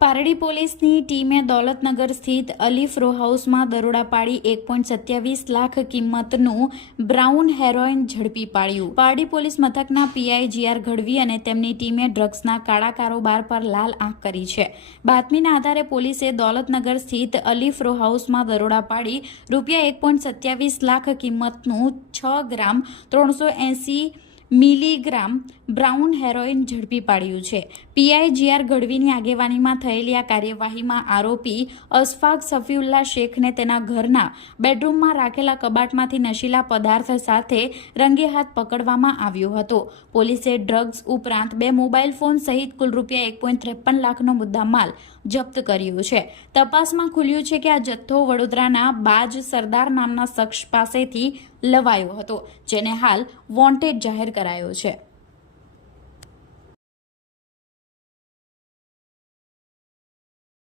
પારડી પોલીસની ટીમે દૌલતનગર સ્થિત અલીફ રો હાઉસમાં દરોડા પાડી 1.27 લાખ કિંમતનું બ્રાઉન હેરોઇન ઝડપી પાડ્યું। પારડી પોલીસ મથકના પીઆઈ જીઆર ગઢવી અને તેમની ટીમે ડ્રગ્સના કાળા કારોબાર પર લાલ આંખ કરી છે। બાતમીના આધારે પોલીસે દૌલતનગર સ્થિત અલીફ રો હાઉસમાં દરોડા પાડી રૂપિયા 1.27 લાખ કિંમતનું 6 ગ્રામ 380 મિલીગ્રામ બ્રાઉન હેરોઇન ઝડપી પાડ્યું છે। પીઆઈ જીઆર ગઢવીની આગેવાનીમાં થયેલી આ કાર્યવાહીમાં આરોપી અશફાક સફીઉલ્લા શેખને તેના ઘરના બેડરૂમમાં રાખેલા કબાટમાંથી નશીલા પદાર્થ સાથે રંગે હાથ પકડવામાં આવ્યો હતો। પોલીસે ડ્રગ્સ ઉપરાંત 2 મોબાઈલ ફોન સહિત કુલ રૂપિયા 1.53 લાખનો મુદ્દામાલ જપ્ત કર્યો છે। તપાસમાં ખુલ્યું છે કે આ જથ્થો વડોદરાના બાજ સરદાર નામના શખ્સ પાસેથી લવાયો હતો, જેને હાલ વોન્ટેડ જાહેર કરાયો છે।